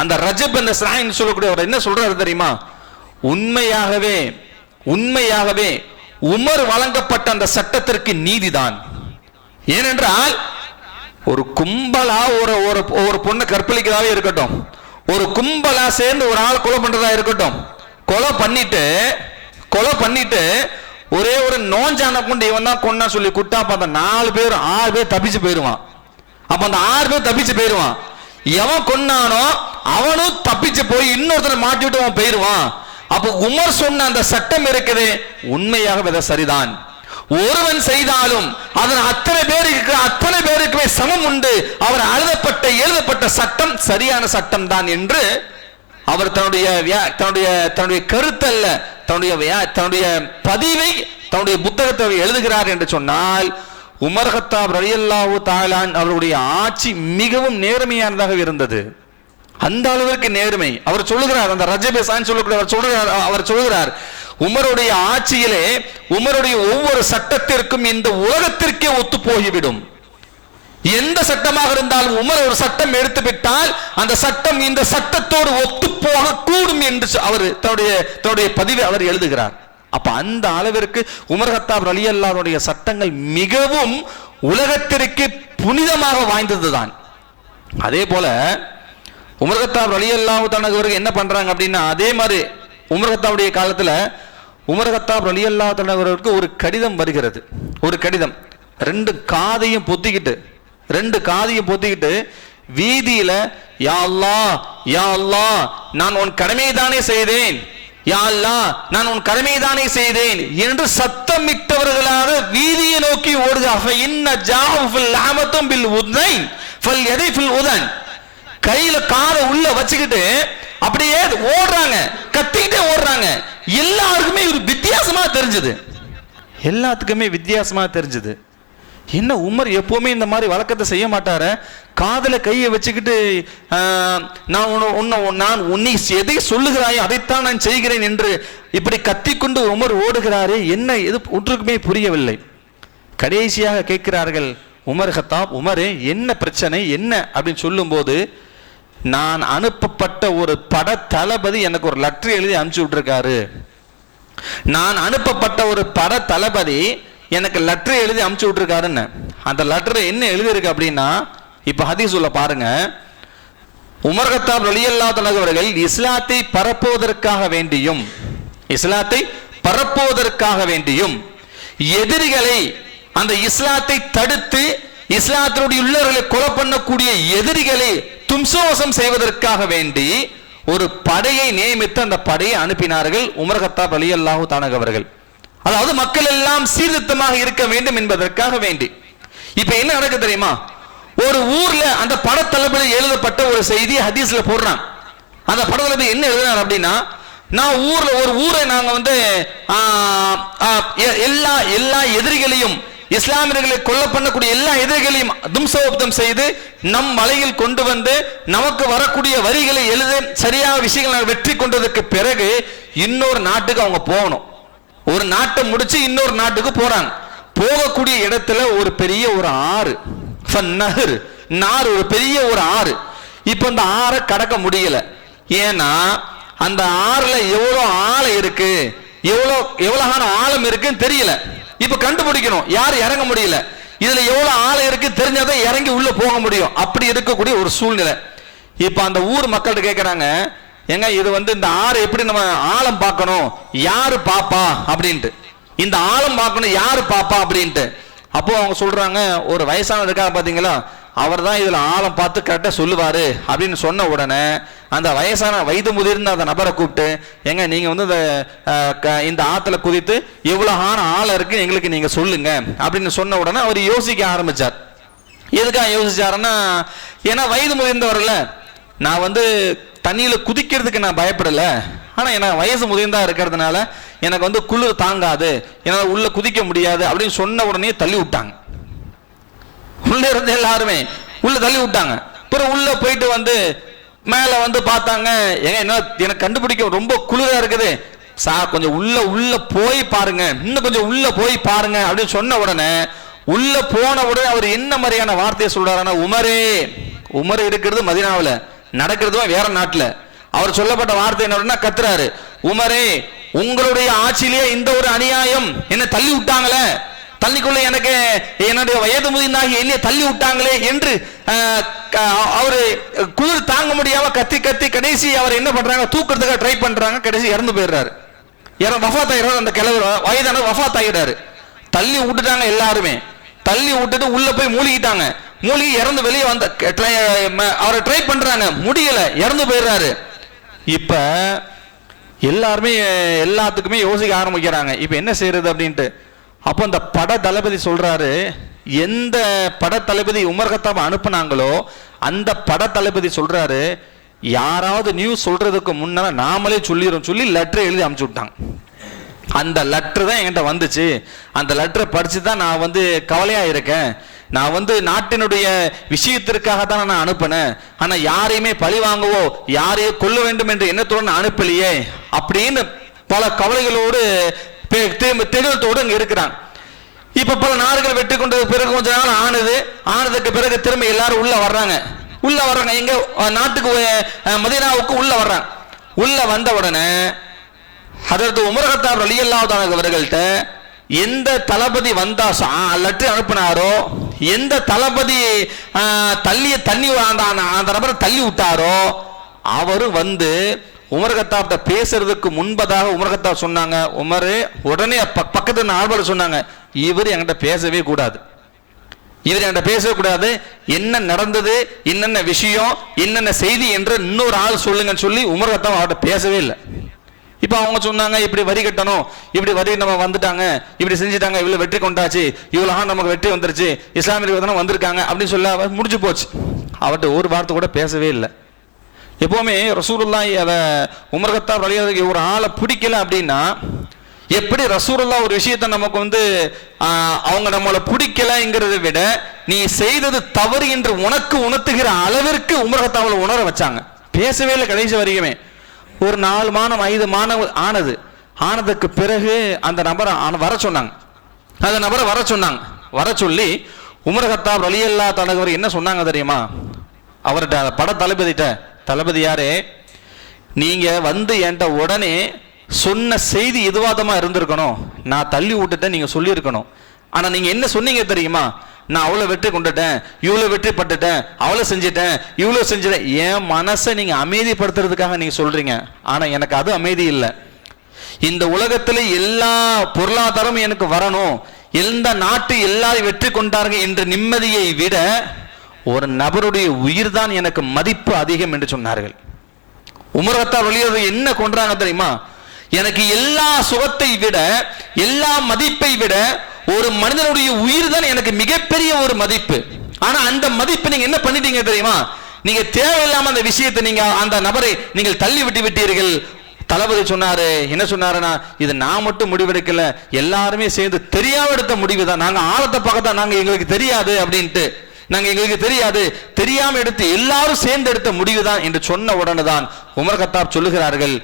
அந்த ரஜப் என்ற சாயின் சொல்லக்கூடிய என்ன சொல்றாரு தெரியுமா? உண்மையாகவே உமர் வழங்கப்பட்ட அந்த சட்டத்திற்கு நீதிதான். ஏனென்றால் ஒரு கும்பலா ஒரு பொண்ணை கற்பழிக்கிறதாவே இருக்கட்டும், ஒரு கும்பலா சேர்ந்து ஒரு ஆள் கொலை பண்றதா இருக்கட்டும், கொலை பண்ணிட்டு ஒரே ஒரு நோஞ்சான கொண்டு இவன் தான் கொண்டா சொல்லி குட்டா பார்த்தா 6 பேர் தப்பிச்சு போயிருவான். அப்ப அந்த 6 பேர் தப்பிச்சு போயிருவான். எவன் கொண்டானோ அவனும் தப்பிச்சு போய் இன்னொருத்தரை மாட்டிவிட்டு அவன் போயிருவான். அப்ப உமர் சொன்ன அந்த சட்டம் இருக்குது, உண்மையாக சரிதான். ஒருவன் செய்தாலும் அதன் அத்தனை பேருக்குமே சமம் உண்டு. அவர் எழுதப்பட்ட சட்டம் சரியான சட்டம் தான் என்று அவர் தன்னுடைய கருத்தல்ல, தன்னுடைய பதிவை, தன்னுடைய புத்தகத்தை எழுதுகிறார் என்று சொன்னால், உமர் கத்தாப் ரலியல்லாஹு தஆலா அவருடைய ஆட்சி மிகவும் நேர்மையானதாக இருந்தது. அந்த அளவிற்கு நேர்மை. அவர் சொல்லுகிறார், அந்த ரஜபே சான் அவர் சொல்லுகிறார், உமருடைய ஆட்சியிலே உமருடைய ஒவ்வொரு சட்டத்திற்கும் இந்த உலகத்திற்கே ஒத்து போய்விடும். எந்த சட்டமாக இருந்தாலும் உமர் ஒரு சட்டம் எடுத்துவிட்டால் அந்த சட்டம் இந்த சட்டத்தோடு ஒத்து போக கூடும் என்று அவர் தன்னுடைய பதிவை அவர் எழுதுகிறார். அப்ப அந்த அளவிற்கு உமர் கத்தாப் ரலியல்லாஹுடைய சட்டங்கள் மிகவும் உலகத்திற்கு புனிதமாக வாய்ந்ததுதான். அதே போல உமர் கத்தாப் ரலியல்லாஹு தஆலா என்ன பண்றாங்க அப்படின்னா, அதே மாதிரி உமர் கத்தாவுடைய காலத்துல உமர் கத்தாப் ரலியல்லாஹு தஆலா ஒரு கடிதம் வருகிறது. ஒரு கடிதம் ரெண்டு காதையும் பொத்திக்கிட்டு வீதியில, யா அல்லாஹ் யா அல்லாஹ் நான் உன் கடமைதானே செய்தேன், யா அல்லாஹ் நான் உன் கடமைதானே செய்தேன் என்று சத்தமிட்டவர்களாக வீதியை நோக்கி ஓடுகிறார்கள். இன்ன ஜாஹு ஃபில் லஹமத்தும் பில் உதைன் ஃபல் யதை ஃபில் உதன். கையில காரை உள்ள வச்சுக்கிட்டு அப்படியே ஓடுறாங்க, கத்திக்கிட்டே ஓடுறாங்க. எல்லாருக்குமே ஒரு வித்தியாசமா தெரிஞ்சது. என்ன உமர் எப்பவுமே இந்த மாதிரி வழக்கத்தை செய்ய மாட்டார, காதல கையை வச்சுக்கிட்டு நான் உன்னை எதை சொல்லுகிறாயோ அதைத்தான் நான் செய்கிறேன் என்று இப்படி கத்திக்கொண்டு உமர் ஓடுகிறாரே, என்ன எது ஒன்றுக்குமே புரியவில்லை. கடைசியாக கேட்கிறார்கள், உமர் கத்தாப், உமரே என்ன பிரச்சனை என்ன அப்படின்னு சொல்லும் போது, நான் அனுப்பப்பட்ட ஒரு பட தளபதி எனக்கு ஒரு லெட்டர் எழுதி அனுப்பிச்சு விட்டுருக்காரு. நான் அனுப்பப்பட்ட ஒரு பட தளபதி எனக்கு லெட்டர் எழுதி அனுப்பிச்சு விட்டுருக்காருன்னு. அந்த லெட்டர் என்ன எழுதியிருக்கு அப்படின்னா, இப்ப ஹதீஸுல பாருங்க, உமர் கத்தாப் ரலியல்லாஹு தஆலா அவர்கள் இஸ்லாத்தை பரப்புவதற்காக வேண்டியும் எதிரிகளை, அந்த இஸ்லாத்தை தடுத்து இஸ்லாத்தினுடைய உள்ளவர்களை கொலை பண்ணக்கூடிய எதிரிகளை தும்சோசம் செய்வதற்காக வேண்டி ஒரு படையை நியமித்து அந்த படையை அனுப்பினார்கள் உமர் கத்தாப் ரலியல்லாஹு தஆலா அவர்கள். அதாவது மக்கள் எல்லாம் சீர்திருத்தமாக இருக்க வேண்டும் என்பதற்காக வேண்டி. இப்ப என்ன நடக்கு தெரியுமா, ஒரு ஊர்ல அந்த படத்தளபதி எழுதப்பட்ட ஒரு செய்தி ஹதீஸ்ல போடுறான். அந்த படத்தளபதி என்ன எழுதினார் அப்படின்னா, நான் ஒரு ஊரை நாங்க எல்லா எதிரிகளையும், இஸ்லாமியர்களை கொல்ல பண்ணக்கூடிய எல்லா எதிரிகளையும் தும்சோப்தம் செய்து நம் மலையில் கொண்டு வந்து நமக்கு வரக்கூடிய வரிகளை எழுத சரியான விஷயங்களை வெற்றி கொண்டதற்கு பிறகு இன்னொரு நாட்டுக்கு அவங்க போகணும். ஒரு நாட்டை முடிச்சு இன்னொரு நாட்டுக்கு போறாங்க. போகக்கூடிய இடத்துல ஒரு பெரிய ஒரு ஆறு, ஒரு பெரிய ஒரு ஆறு. இப்ப அந்த ஆறை கடக்க முடியல. ஏன்னா அந்த ஆறுல எவ்வளவு ஆழம் இருக்கு, எவ்வளவு ஆழம் இருக்குன்னு தெரியல. இப்ப கண்டுபிடிக்கணும், யார் இறங்க முடியல. இதுல எவ்வளவு ஆழம் இருக்கு தெரிஞ்சாதான் இறங்கி உள்ள போக முடியும். அப்படி இருக்கக்கூடிய ஒரு சூழ்நிலை. இப்ப அந்த ஊர் மக்கள்கிட்ட கேட்கறாங்க, ஏங்க இது இந்த ஆறு எப்படி நம்ம ஆழம் பார்க்கணும், யாரு பாப்பா அப்படின்ட்டு, இந்த ஆழம் பார்க்கணும் யாரு பாப்பா அப்படின்ட்டு. அப்போ அவங்க சொல்றாங்க, ஒரு வயசானது இருக்காங்க பாத்தீங்களா, அவர் தான் இதுல ஆழம் பார்த்து கரெக்டா சொல்லுவாரு அப்படின்னு சொன்ன உடனே அந்த வயது முதிர்ந்த அந்த நபரை கூப்பிட்டு, எங்க நீங்க இந்த ஆத்துல குதித்து எவ்வளவு ஆழம் இருக்கு எங்களுக்கு நீங்க சொல்லுங்க அப்படின்னு சொன்ன உடனே அவர் யோசிக்க ஆரம்பிச்சார். எதுக்காக யோசிச்சாருன்னா, ஏன்னா வயது முதிர்ந்தவர்ல, நான் தண்ணியில குதிக்கிறதுக்கு நான் பயப்படல, ஆனா எனக்கு வயசு முதிர்ந்தா இருக்கிறதுனால எனக்கு குளிர் தாங்காது, என்னால உள்ள குதிக்க முடியாது அப்படின்னு சொன்ன உடனே தள்ளி விட்டாங்க. உள்ள இருந்து எல்லாருமே உள்ள தள்ளி விட்டாங்க. அப்புறம் உள்ள போயிட்டு மேல பார்த்தாங்க, என்ன எனக்கு கண்டுபிடிக்க ரொம்ப குளிரா இருக்குது, கொஞ்சம் உள்ள போய் பாருங்க, இன்னும் கொஞ்சம் உள்ள போய் பாருங்க அப்படின்னு சொன்ன உடனே உள்ள போன உடனே அவர் என்ன மாதிரியான வார்த்தையை சொல்றாருன்னா, உமர் இருக்கிறது மதீனாவுல, நடக்கிறதும் வேற நாட்டுல. அவர் சொல்லப்பட்ட வார்த்தை என்ன கத்துறாரு, உமரே உங்களுடைய ஆட்சியிலேயே இந்த ஒரு அநியாயம், என்ன தள்ளி விட்டாங்களே, தள்ளிக்குள்ள எனக்கு என்னுடைய வயது முதிர்ந்தாகி என்னைய தள்ளி விட்டாங்களே என்று அவரு குளிர் தாங்க முடியாம கத்தி கடைசி அவர் என்ன பண்றாங்க, தூக்குறதுக்காக ட்ரை பண்றாங்க, கடைசி இறந்து போயிடுறாரு. வஃபாத் ஆயிடுறாரு. அந்த கிழவர் வயதான வஃபாத் ஆகிடுறாரு. தள்ளி விட்டுட்டாங்க, எல்லாருமே தள்ளி விட்டுட்டு உள்ள போய் மூழ்கிட்டாங்க. மூழ்கி இறந்து வெளியே அவரை ட்ரை பண்றாங்க, முடியல, இறந்து போயிடுறாரு. இப்ப எல்லாருமே எல்லாத்துக்குமே யோசிக்க ஆரம்பிக்கிறாங்க, இப்ப என்ன செய்யறது அப்படின்ட்டு. அப்போ அந்த பட தளபதி சொல்றாரு, எந்த பட தளபதி உமர் கத்தாப் அனுப்புனாங்களோ அந்த பட தளபதி சொல்றாரு, யாராவது நியூஸ் சொல்றதுக்கு முன்னால நாமளே சொல்லிடுறோம் சொல்லி லெட்டர் எழுதி அனுப்பிச்சு விட்டாங்க. அந்த லெட்டர் தான் என்கிட்ட வந்துச்சு. அந்த லெட்டரை படிச்சு தான் நான் வந்து கவலையா இருக்கேன். நான் வந்து நாட்டினுடைய விஷயத்திற்காக தான் நான் அனுப்பினேன். ஆனா யாரையுமே பழி வாங்கவோ யாரையோ கொல்ல வேண்டும் என்ற எண்ணத்தோடு நான் அனுப்பலையே அப்படின்னு பல கவலைகளோடு திகழ்த்தோடு அங்க இருக்கிறான். இப்ப பல நாடுகள் வெற்றி கொண்டது பிறகு கொஞ்ச நாள் ஆனதுக்கு பிறகு திரும்ப எல்லாரும் உள்ள வர்றாங்க. எங்க நாட்டுக்கு மதீனாவுக்கு உள்ள வர்றாங்க. உள்ள வந்த உடனே ஹதரத் உமர் கத்தாப் ரலியல்லாஹு தஆலா அவர்கள்ட்ட எந்த தளபதி வந்தா லெட்டர் அனுப்பினாரோ, எந்த தளபதி தண்ணி அந்த நபரை தள்ளி விட்டாரோ அவரும் வந்து உமர் கத்தாப்ட பேசுறதுக்கு முன்பதாக உமர் கத்தாப் சொன்னாங்க, உமர் உடனே பக்கத்துல ஆள்பாடு சொன்னாங்க, இவர் என்கிட்ட பேசவே கூடாது, என்ன நடந்தது, என்னென்ன விஷயம், என்னென்ன செய்தி என்று இன்னொரு ஆள் சொல்லுங்கன்னு சொல்லி உமர் கத்தாப் அவர்கிட்ட பேசவே இல்லை. இப்ப அவங்க சொன்னாங்க, இப்படி வரி கட்டணும், இப்படி வரி நம்ம வந்துட்டாங்க, இப்படி செஞ்சுட்டாங்க, இவ்வளவு வெற்றி கொண்டாச்சு, இவ்வளவு நமக்கு வெற்றி வந்துருச்சு, இஸ்லாமிய வந்திருக்காங்க அப்படின்னு சொல்ல முடிஞ்சு போச்சு. அவர்கிட்ட ஒரு வார்த்தை கூட பேசவே இல்லை. எப்பவுமே ரசூலுல்லாஹி உமர் கத்தாப் ரலியல்லாஹு ஒரு ஆளை பிடிக்கல அப்படின்னா, எப்படி ரசூலுல்லாஹ் ஒரு விஷயத்தை நமக்கு வந்து அவங்க நம்மளை பிடிக்கலங்கிறத விட நீ செய்தது தவறு என்று உனக்கு உணர்த்துகிற அளவிற்கு உமர் கத்தாப்ல உணர வச்சாங்க. பேசவே இல்லை கடைசி வரைக்குமே. ஒரு 4 மாதம் 5 மாதம் ஆனதுக்கு பிறகு அந்த நபரை வர சொன்னாங்க. அந்த நபரை வர சொல்லி உமர் கத்தாப் ரலியல்லாஹு தஆலா என்ன சொன்னாங்க தெரியுமா? அவர்கிட்ட பட தளபதி யாரே, நீங்க வந்து என்கிட்ட உடனே சொன்ன செய்தி எதுவாதமா இருந்திருக்கணும், நான் தள்ளி விட்டுட்டேன் நீங்க சொல்லியிருக்கணும். ஆனா நீங்க என்ன சொன்னீங்க தெரியுமா? நான் அவ்வளவு வெற்றி கொண்டுட்டேன், இவ்வளவு வெற்றி பட்டுட்டேன், அவ்வளவு செஞ்சுட்டேன், இவ்வளவு செஞ்சுட்டேன். என் மனசை நீங்க அமைதிப்படுத்துறதுக்காக நீங்க சொல்றீங்க. ஆனா எனக்கு அது அமைதி இல்லை. இந்த உலகத்துல எல்லா பொருளாதாரமும் எனக்கு வரணும், எந்த நாட்டு எல்லாரும் வெற்றி கொண்டார்கள் என்ற நிம்மதியை விட ஒரு நபருடைய உயிர் தான் எனக்கு மதிப்பு அதிகம் என்று சொன்னார்கள். உமர் கத்தாப் ரலியல்லாஹு என்ன கொன்றாங்க தெரியுமா? எனக்கு எல்லா சுகத்தை விட, எல்லா மதிப்பை விட ஒரு மனிதனுடைய உயிர் தான் எனக்கு மிகப்பெரிய ஒரு மதிப்பு. ஆனா அந்த மதிப்பு நீங்க என்ன பண்ணிட்டீங்க தெரியுமா? நீங்க தேவையில்லாம அந்த விஷயத்தை நீங்க அந்த நபரை நீங்கள் தள்ளி விட்டீர்கள். தளபதி சொன்னாரு, என்ன சொன்னாருன்னா, இது நான் மட்டும் முடிவெடுக்கல, எல்லாருமே சேர்ந்து தெரியாம எடுத்த முடிவு தான், நாங்க ஆழத்தை பார்க்கத்தான், எங்களுக்கு தெரியாது அப்படின்ட்டு, தெரியாம எடுத்து எல்லாரும் சேர்ந்து எடுத்த முடிவுதான் என்று சொன்ன உடனே தான் உமர் கத்தாப் சொல்லுகிறார்கள்,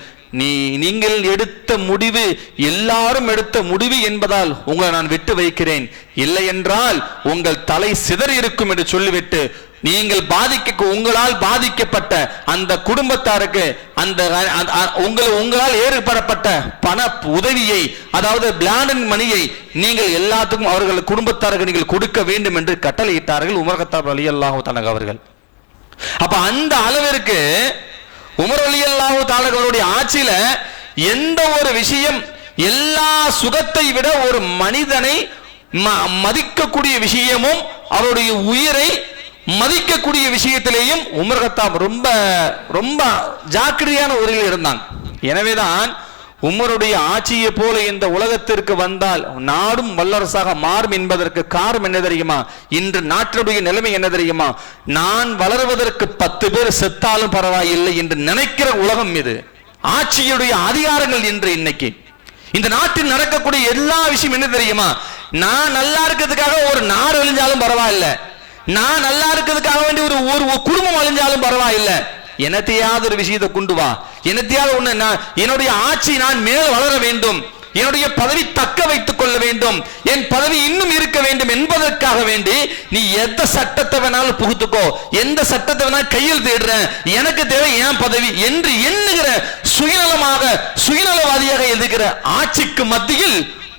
நீங்கள் எடுத்த முடிவு எல்லாரும் எடுத்த முடிவு என்பதால் உங்களை நான் விட்டு வைக்கிறேன், இல்லை என்றால் உங்கள் தலை சிதறி இருக்கும் என்று சொல்லிவிட்டு, நீங்கள் உங்களால் பாதிக்கப்பட்ட அந்த குடும்பத்தாருக்கு அந்த உங்களால் ஏற்படப்பட்ட பண உதவியை, அதாவது பிளாண்ட் மணியை நீங்கள் எல்லாத்துக்கும் அவர்கள் குடும்பத்தாருக்கு நீங்கள் கொடுக்க வேண்டும் என்று கட்டளையிட்டார்கள் உமர் கத்தாப் ரலியல்லாஹு தஆலா அவர்கள். அப்ப அந்த அளவிற்கு உமர் ரலியல்லாஹு தஆலா அவருடைய ஆட்சியில எந்த ஒரு விஷயம், எல்லா சுகத்தை விட ஒரு மனிதனை மதிக்கக்கூடிய விஷயமும் அவருடைய உயிரை மதிக்கக்கூடிய விஷயத்திலேயும் உமர் கத்தாப் ரொம்ப ரொம்ப ஜாக்கிரதையான உரையில் இருந்தாங்க. எனவேதான் உமருடைய ஆட்சியை போல இந்த உலகத்திற்கு வந்தால் நாடும் வல்லரசாக மாறும் என்பதற்கு காரணம் என்ன தெரியுமா? இன்று நாட்டினுடைய நிலைமை என்ன தெரியுமா? நான் வளர்வதற்கு 10 பேர் செத்தாலும் பரவாயில்லை என்று நினைக்கிற உலகம் இது. ஆட்சியுடைய அதிகாரங்கள் என்று இன்னைக்கு இந்த நாட்டில் நடக்கக்கூடிய எல்லா விஷயம் என்ன தெரியுமா? நான் நல்லா இருக்கிறதுக்காக ஒரு நாடு அழிஞ்சாலும் பரவாயில்லை, நான் நல்லா இருக்கிறதுக்காக வேண்டி ஒரு குடும்பம் அழிஞ்சாலும் பரவாயில்லை, என்னத்தையாவது ஒரு விஷயத்தை கொண்டு வா, என்னத்தையாவது ஒண்ணு, என்னுடைய ஆட்சி நான் மேல் வளர வேண்டும், என்னுடைய பதவி தக்க வைத்துக் கொள்ள வேண்டும், என் பதவி இன்னும் இருக்க வேண்டும் என்பதற்காக வேண்டி நீ எந்த சட்டத்தை வேணாலும் புகுத்துக்கோ, எந்த சட்டத்தை வேணாலும் கையில் தேடுற, எனக்கு தேவை என் பதவி என்று எண்ணுகிற சுயநலவாதியாக இருக்கிற ஆட்சிக்கு மத்தியில்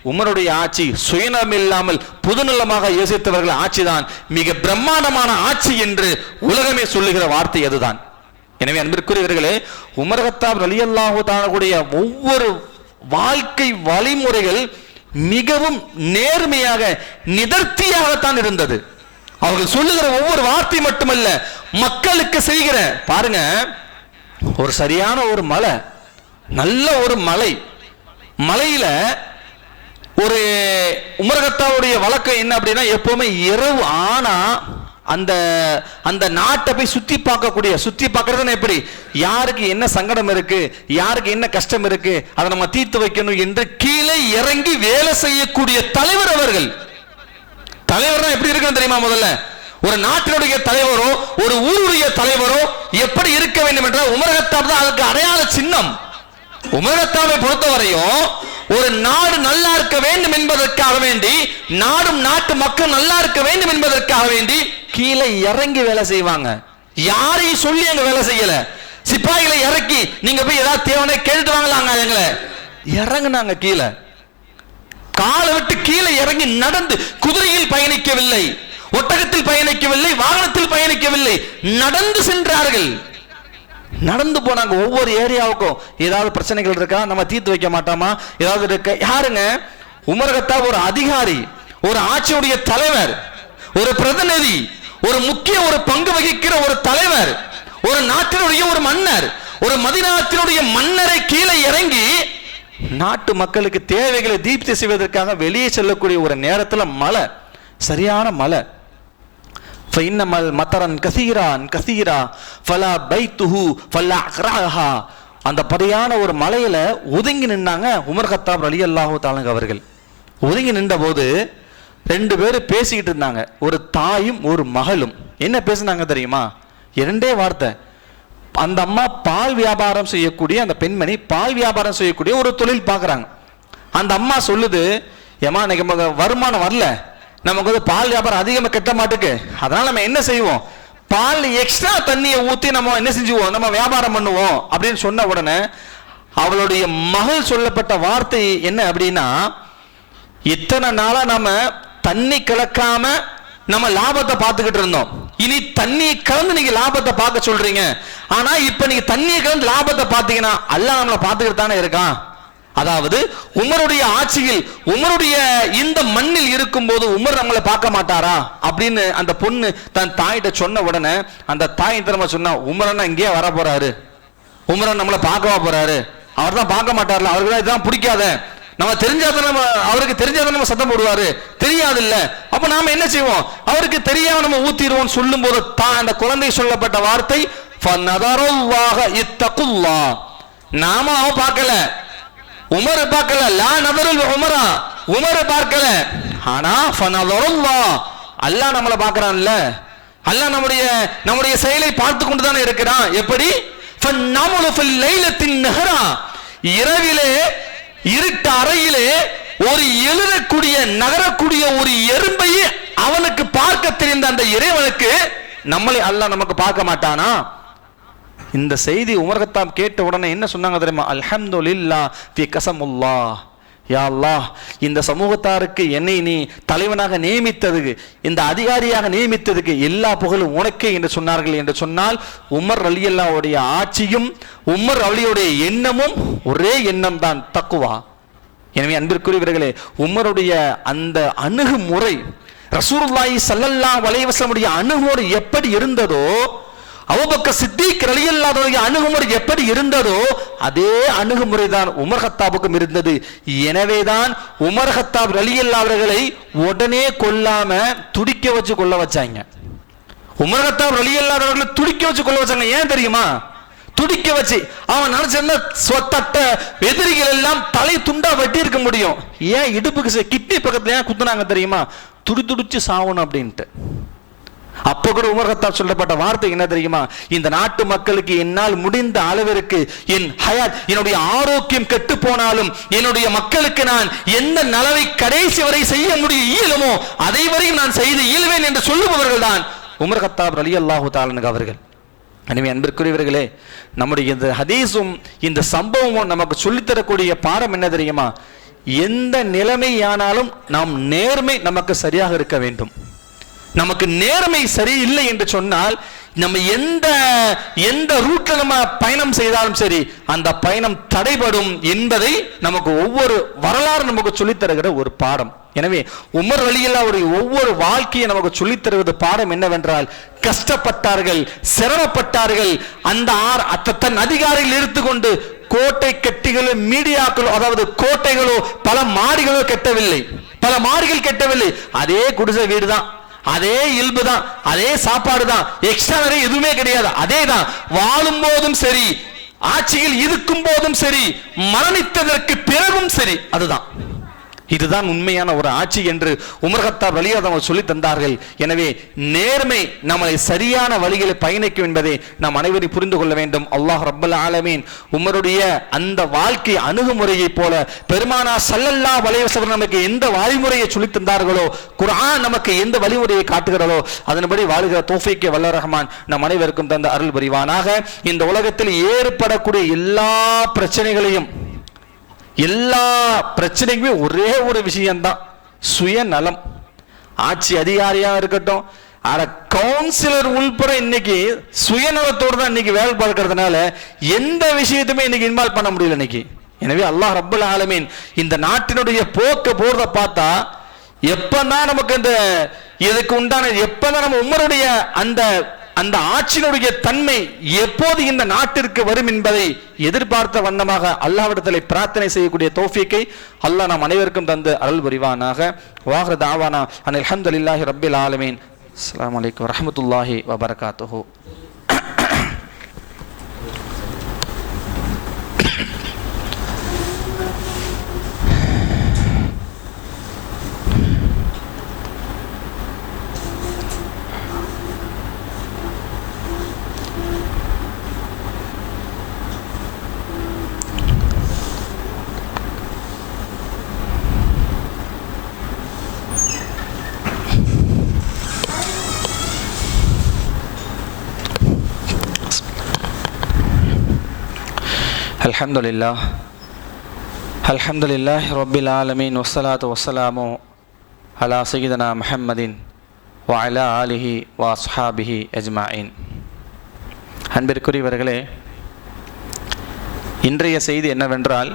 உமருடைய ஆட்சி சுயநலம் இல்லாமல் பொதுநலமாக யோசித்தவர்கள் ஆட்சிதான் மிக பிரம்மாண்டமான ஆட்சி என்று உலகமே சொல்லுகிற வார்த்தை அதுதான். எனவே அன்பிற்குரியவர்களே, உமர் கத்தாப் ரலியல்லாஹு தஆலாவுடைய ஒவ்வொரு வாழ்க்கை வழிமுறைகள் மிகவும் நேர்மையாக நிதர்த்தியாகத்தான் இருந்தது. அவர்கள் சொல்லுகிற ஒவ்வொரு வார்த்தை மட்டுமல்ல, மக்களுக்கு செய்கிற பாருங்க, ஒரு சரியான ஒரு மலை, நல்ல ஒரு மலையில ஒரு உமர் கத்தாவுடைய வழக்கம் என்ன அப்படின்னா, எப்பவுமே இரவு ஆனா அந்த அந்த நாட்டை போய் சுத்தி பார்க்கறது எப்படி, யாருக்கு என்ன சங்கடம் இருக்கு, யாருக்கு என்ன கஷ்டம் இருக்கு, அதை நம்ம தீர்த்து வைக்கணும் என்று கீழே இறங்கி வேலை செய்யக்கூடிய தலைவர் அவர்கள். தலைவர்னா எப்படி இருக்குன்னு தெரியுமா? முதல்ல ஒரு நாட்டினுடைய தலைவரோ ஒரு ஊருடைய தலைவரோ எப்படி இருக்க வேண்டும் என்றால் உமர் கத்தாப் தான் அதுக்கு அடையாள சின்னம். உமர் கத்தாபை பொறுத்தவரையும் ஒரு நாடு நல்லா இருக்க வேண்டும் என்பதற்காக வேண்டி, நாடும் நாட்டு மக்கள் நல்லா இருக்க வேண்டும் என்பதற்காக வேண்டி கீழே இறங்கி வேலை செய்வாங்க. யாரையும் சொல்லி அங்க வேலை செய்யல. சிப்பாய்களை இறக்கி நீங்க போய் ஏதாவது தேவையான கேட்டு வாங்கலாங்க, எங்களை இறங்குனாங்க கீழே. காலை விட்டு கீழே இறங்கி நடந்து, குதிரையில் பயணிக்கவில்லை, ஒட்டகத்தில் பயணிக்கவில்லை, வாகனத்தில் பயணிக்கவில்லை, நடந்து சென்றார்கள். நடந்து போனாங்க. ஒவ்வொரு ஏரியாவுக்கும் ஏதாவது பிரச்சனைகள் இருக்கா, நம்ம தீர்த்து வைக்க மாட்டோமா, ஏதாவது இருக்க. யாருங்க? உமர் கத்தாப் ஒரு அதிகாரி, ஒரு ஆட்சியுடைய தலைவர், ஒரு பிரதிநிதி, ஒரு முக்கிய ஒரு பங்கு வகிக்கிற ஒரு தலைவர், ஒரு நாட்டினுடைய ஒரு மன்னர், ஒரு மதீனாவினுடைய மன்னரை கீழே இறங்கி நாட்டு மக்களுக்கு தேவைகளை தீப்தி செய்வதற்காக வெளியே செல்லக்கூடிய ஒரு நேரத்தில் மழை, சரியான மழை. அந்த படியான ஒரு மலையில ஒதுங்கி நின்னாங்க உமர் கத்தாப் ரலியல்லாஹு தஆலா அவர்கள். ஒதுங்கி நின்ற போது ரெண்டு பேரும் பேசிக்கிட்டு இருந்தாங்க, ஒரு தாயும் ஒரு மகளும். என்ன பேசினாங்க தெரியுமா? இரண்டே வார்த்தை. அந்த அம்மா பால் வியாபாரம் செய்யக்கூடிய, அந்த பெண்மணி பால் வியாபாரம் செய்யக்கூடிய ஒரு தொழில் பார்க்குறாங்க. அந்த அம்மா சொல்லுது, ஏமா இன்னைக்கு நமக்கு வருமானம் வரல, நமக்கு வந்து பால் வியாபாரம் அதிகமாக கட்ட மாட்டுக்கு, அதனால நம்ம என்ன செய்வோம், பால் எக்ஸ்ட்ரா தண்ணியை ஊற்றி நம்ம என்ன செஞ்சுவோம், நம்ம வியாபாரம் பண்ணுவோம் அப்படின்னு சொன்ன உடனே அவளுடைய மகள் சொல்லப்பட்ட வார்த்தை என்ன அப்படின்னா, இத்தனை நாளா நம்ம தண்ணி கலக்காம நம்ம லாபத்தை பார்த்துக்கிட்டு இருந்தோம், இனி தண்ணி கலந்து நீங்க லாபத்தை பார்க்க சொல்றீங்க, ஆனா இப்ப நீங்க தண்ணியை கலந்து லாபத்தை பார்த்தீங்கன்னா அல்லாஹ் நம்மளை பார்த்துக்கிட்டு தானே இருக்கான். அதாவது உமருடைய ஆட்சியில், உமருடைய இந்த மண்ணில் இருக்கும் போது உமர் நம்மளை பார்க்க மாட்டாரா அப்படின்னு அந்த பொண்ணு தன் தாயிட்ட சொன்ன உடனே அந்த தாய் திறமை சொன்னா, உமரன்னா இங்கேயே வர போறாரு, உமரன் நம்மளை பார்க்கவா போறாரு, அவர் தான் பார்க்க மாட்டார்ல, அவருக்கு தான் இதுதான் பிடிக்காத, நம்ம தெரிஞ்சாதான் நம்ம, அவருக்கு தெரிஞ்சாதான் நம்ம சத்தம் போடுவாரு, தெரியாது இல்ல, அப்ப நாம என்ன செய்வோம், அவருக்கு தெரியாம நம்ம ஊத்திடுவோம் சொல்லும் போது தான் அந்த குழந்தை சொல்லப்பட்ட வார்த்தை நாம அவன் பார்க்கல, உமர் பார்க்கல, லா நதருல் உமரா, உமர் பார்க்கல, ஆனா அல்லாஹ் நம்மளை பார்க்கறான்ல, அல்லாஹ் நம்முடைய செயலை பார்த்து கொண்டு தானே இருக்கிறான். எப்படி? இரவிலே இருட்டு அறையிலே ஒரு எழுதக்கூடிய நகரக்கூடிய ஒரு எறும்பையே அவனுக்கு பார்க்க தெரிந்த அந்த இறைவனுக்கு நம்மளை அல்லாஹ் நமக்கு பார்க்க மாட்டானா? இந்த செய்தி உமர் கத்தாப் கேட்ட உடனே என்ன சொன்னாங்க தெரியுமா? அல்ஹம்துலில்லாஹ் ஃபி கஸமுல்லாஹ், யா அல்லாஹ் இந்த சமூகத்தாருக்கு என்னை நீ தலைவனாக நியமித்ததுக்கு, இந்த அதிகாரியாக நியமித்ததுக்கு எல்லா புகழும் உனக்கே என்று சொன்னார்கள். என்று சொன்னால் உமர் ரலியல்லாஹுடைய ஆட்சியும் உமர் ரலியுடைய எண்ணமும் ஒரே எண்ணம் தான், தக்குவா. எனவே அன்பிற்குரியவர்களே, உமருடைய அந்த அணுகுமுறை ரசூலுல்லாஹி ஸல்லல்லாஹு அலைஹி வஸல்லம் அணுகுமுறை எப்படி இருந்ததோ, அபூபக்கர் சித்திக் ரலியல்லாஹு அன்ஹு அணுகுமுறை எப்படி இருந்ததோ அதே அணுகுமுறை தான் உமர் கத்தாபுக்கும் இருந்தது. எனவேதான் உமர் கத்தாப் ரலியல்லாஹு அவர்களை உடனே கொல்லாம துடிக்க வச்சு கொல்ல வச்சாங்க. உமர் கத்தாப் ரலியல்லாஹு அவர்களை துடிக்க வச்சு கொல்ல வச்சாங்க. ஏன் தெரியுமா? துடிக்க வச்சு அவன் நினைச்சிருந்த சொத்தட்ட எதிரிகள் எல்லாம் தலை துண்டா வெட்டி இருக்க முடியும். ஏன் இடுப்புக்கு கிட்னி பக்கத்துல ஏன் குத்துனாங்க தெரியுமா? துடிச்சு சாவணும் அப்படின்ட்டு. அப்ப கூட உமர் கத்தாப் சொல்லப்பட்ட வார்த்தை என்ன தெரியுமா? இந்த நாட்டு மக்களுக்கு என்னால் முடிந்த அளவிற்கு என் ஹயாத், என்னுடைய ஆரோக்கியம் கெட்டு போனாலும் என்னுடைய மக்களுக்கு நான் எந்த நலவை கடைசி வரை செய்ய முடியும் இயலுமோ அதை வரையும் நான் செய்து இயல்வேன் என்று சொல்லுபவர்கள் தான் உமர் கத்தாப் ரலியல்லாஹு தஆலா அவர்கள். எனவே அன்பிற்குரியவர்களே, நம்முடைய இந்த ஹதீஸும் இந்த சம்பவமும் நமக்கு சொல்லித்தரக்கூடிய பாடம் என்ன தெரியுமா? எந்த நிலைமையானாலும் நாம் நேர்மை நமக்கு சரியாக இருக்க வேண்டும். நமக்கு நேர்மை சரியில்லை என்று சொன்னால் நம்ம எந்த ரூட்ல நம்ம பயணம் செய்தாலும் சரி அந்த பயணம் தடைபடும் என்பதை நமக்கு ஒவ்வொரு வரலாறு நமக்கு சொல்லித் தருகிற ஒரு பாடம். எனவே உமர் ரலியல்லாஹு ஒவ்வொரு வாழ்க்கையை நமக்கு சொல்லித் தருவது பாடம் என்னவென்றால், கஷ்டப்பட்டார்கள், சிரமப்பட்டார்கள். அந்த தன் அதிகாரிகள் எடுத்துக்கொண்டு கோட்டை கட்டிகளோ மீடியாக்களோ, அதாவது கோட்டைகளோ பல மாடிகளோ கட்டவில்லை, பல மாடிகள் கட்டவில்லை. அதே குடிசை வீடு தான், அதே இயல்பு தான், அதே சாப்பாடு தான், எக்ஸ்ட்ரா நிறைய எதுவுமே கிடையாது. அதே தான் வாழும் போதும் சரி, ஆட்சியில் இருக்கும் போதும் சரி, மரணித்ததற்கு பிறகும் சரி. அதுதான், இதுதான் உண்மையான ஒரு ஆட்சி என்று உமர் கத்தாப் ரலியல்லாஹு அன்ஹு சொல்லி தந்தார்கள். எனவே நேர்மை நம்மளை சரியான வழிகளை பயணிக்கும் என்பதை நாம் அனைவரும் புரிந்து கொள்ள வேண்டும். அல்லாஹ் ரப்பல் ஆலமீன் உமருடைய அந்த வாழ்க்கை அணுகுமுறையை போல பெருமானார் ஸல்லல்லாஹு அலைஹி வஸல்லம் நமக்கு எந்த வழிமுறையை சொல்லி தந்தார்களோ, குர்ஆன் நமக்கு எந்த வழிமுறையை காட்டுகிறதோ அதன்படி வாழுகிற தௌஃபீக்கை வல்ல ரஹ்மான் நம் அனைவருக்கும் தந்த அருள் புரிவானாக. இந்த உலகத்தில் ஏற்படக்கூடிய எல்லா பிரச்சனைக்குமே ஒரே ஒரு விஷயம்தான், சுயநலம். ஆட்சி அதிகாரியா இருக்கட்டும், கவுன்சிலர் உள்பட இன்னைக்கு சுயநலத்தோடு தான் இன்னைக்கு வேலை பார்க்கறதுனால எந்த விஷயத்துமே இன்னைக்கு இன்வால்வ் பண்ண முடியல இன்னைக்கு. எனவே அல்லாஹ் ரப்பல் ஆலமீன் இந்த நாட்டினுடைய போக்க போறத பார்த்தா எப்பதான் நமக்கு இந்த இதுக்கு உண்டான எப்பதான் நம்ம உமருடைய அந்த ஆட்சியினுடைய தன்மை எப்போது இந்த நாட்டிற்கு வரும் என்பதை எதிர்பார்த்த வண்ணமாக அல்லாஹ்விடத்திலே பிரார்த்தனை செய்யக்கூடிய தௌஃபீக்கை அல்லாஹ் நாம் அனைவருக்கும் தந்து அருள் புரிவானாக. வாஹிரு தஅவானா அனில் ஹம்துலில்லாஹி ரப்பில் ஆலமீன். அஸ்ஸலாமு அலைக்கும் வரஹ்மத்துல்லாஹி வபரகாத்துஹு. அல்ஹம்துலில்லாஹ் ரப்பில் ஆலமீன் வஸ்ஸலாத்து வஸ்ஸலாமு அலா சய்யிதினா முஹம்மதின் வ அலா ஆலிஹி வ அஸ்ஹாபிஹி அஜ்மாயின். அன்பிற்குரியவர்களே, இன்றைய செய்தி என்னவென்றால்,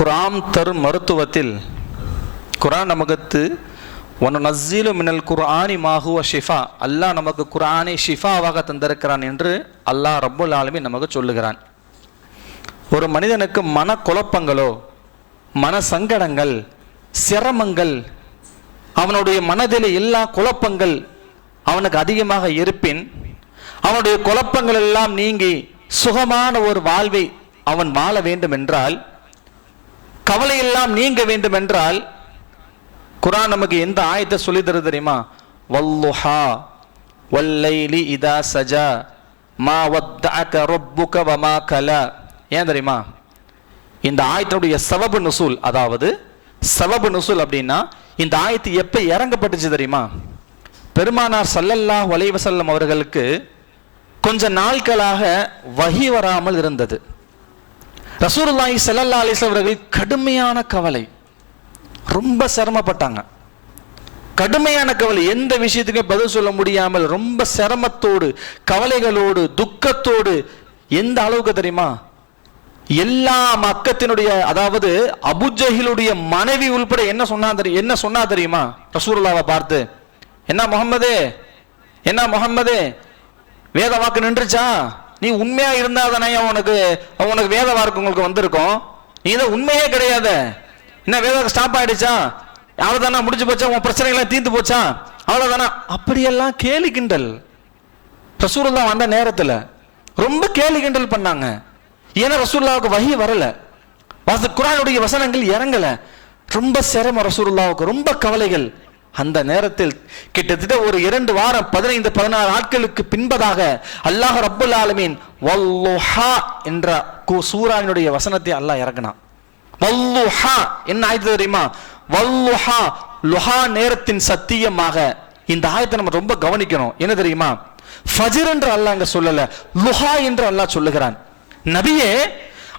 குர்ஆன் தரும் மருத்துவத்தில் குர்ஆன் நமக்கு வனுனஸ்ஸிலு மினல் குர்ஆனி மா ஹுவ ஷிஃபா, அல்லாஹ் நமக்கு குர்ஆனை ஷிஃபாவாக தந்திருக்கிறான் என்று அல்லாஹ் ரப்புல் ஆலமீன் நமக்கு சொல்லுகிறான். ஒரு மனிதனுக்கு மன குழப்பங்களோ, மன சங்கடங்கள், சிரமங்கள், அவனுடைய மனதில் எல்லா குழப்பங்கள் அவனுக்கு அதிகமாக இருப்பின், அவனுடைய குழப்பங்கள் எல்லாம் நீங்கி சுகமான ஒரு வாழ்வை அவன் வாழ வேண்டும் என்றால், கவலை எல்லாம் நீங்க வேண்டும் என்றால், குர்ஆன் நமக்கு எந்த ஆயத்தை சொல்லி தருது தெரியுமா? வல்லுஹா வல்லைலி இதா சஜா மா வத்தஅக ரப்புக வமா கலா. ஏன் தெரியுமா? இந்த ஆயத்தினுடைய சபபு நுசூல், அதாவது சபபு நுசூல் அப்படின்னா இந்த ஆயத்து எப்ப இறங்கப்பட்டுச்சு தெரியுமா? பெருமானார் ஸல்லல்லாஹு அலைஹி வஸல்லம் அவர்களுக்கு கொஞ்ச நாட்களாக வஹி வராமல் இருந்தது. ரசூலுல்லாஹி ஸல்லல்லாஹு அலைஹி வஸல்லம் அவர்கள் கடுமையான கவலை, ரொம்ப சிரமப்பட்டாங்க. கடுமையான கவலை, எந்த விஷயத்துக்கு பதில் சொல்ல முடியாமல் ரொம்ப சிரமத்தோடு, கவலைகளோடு, துக்கத்தோடு. எந்த அளவுக்கு தெரியுமா? எல்லா மக்கத்தினுடைய, அதாவது அபூஜஹிலுடைய மனைவி உள்பட என்ன சொன்னா தெரியுமா? ரசூலுல்லாஹ்வை பார்த்து, என்ன முஹம்மதே வேத வாக்கு நின்றுச்சா? நீ உண்மையா இருந்தா தானே உனக்கு வேத வாக்கு உங்களுக்கு வந்திருக்கும். நீ தான் உண்மையே கிடையாது, என்ன வேத ஸ்டாப் ஆயிடுச்சா? அவ்வளவுதானா, முடிஞ்சு போச்சா? உன் பிரச்சனைகள்லாம் தீர்ந்து போச்சா? அவ்வளவுதானா? அப்படியெல்லாம் கேலி கிண்டல் ரசூலுல்லாஹ் வந்த நேரத்துல ரொம்ப கேலி கிண்டல் பண்ணாங்க. ஏன்னா ரசூலுல்லாஹ்வுக்கு வஹி வரல, குர்ஆனுடைய வசனங்கள் இறங்கல. ரொம்ப சிரமம் ரசூலுல்லாஹ்வுக்கு, ரொம்ப கவலைகள். அந்த நேரத்தில் கிட்டத்தட்ட ஒரு 2 வாரம் 15-16 நாட்களுக்கு பின்பதாக அல்லாஹ் ரப்புல் ஆலமீன் வல்லுஹா என்ற சூராவினுடைய வசனத்தை அல்லாஹ் இறக்கினான். வல்லுஹா என்ன ஆயத்து தெரியுமா? வல்லுஹா, லுஹா நேரத்தின் சத்தியமாக. இந்த ஆயத்தை நம்ம ரொம்ப கவனிக்கணும். என்ன தெரியுமா? ஃபஜ்ர் என்று அல்லாஹ் அங்க சொல்லல, லுஹா என்று அல்லாஹ் சொல்லுகிறான். நபியே,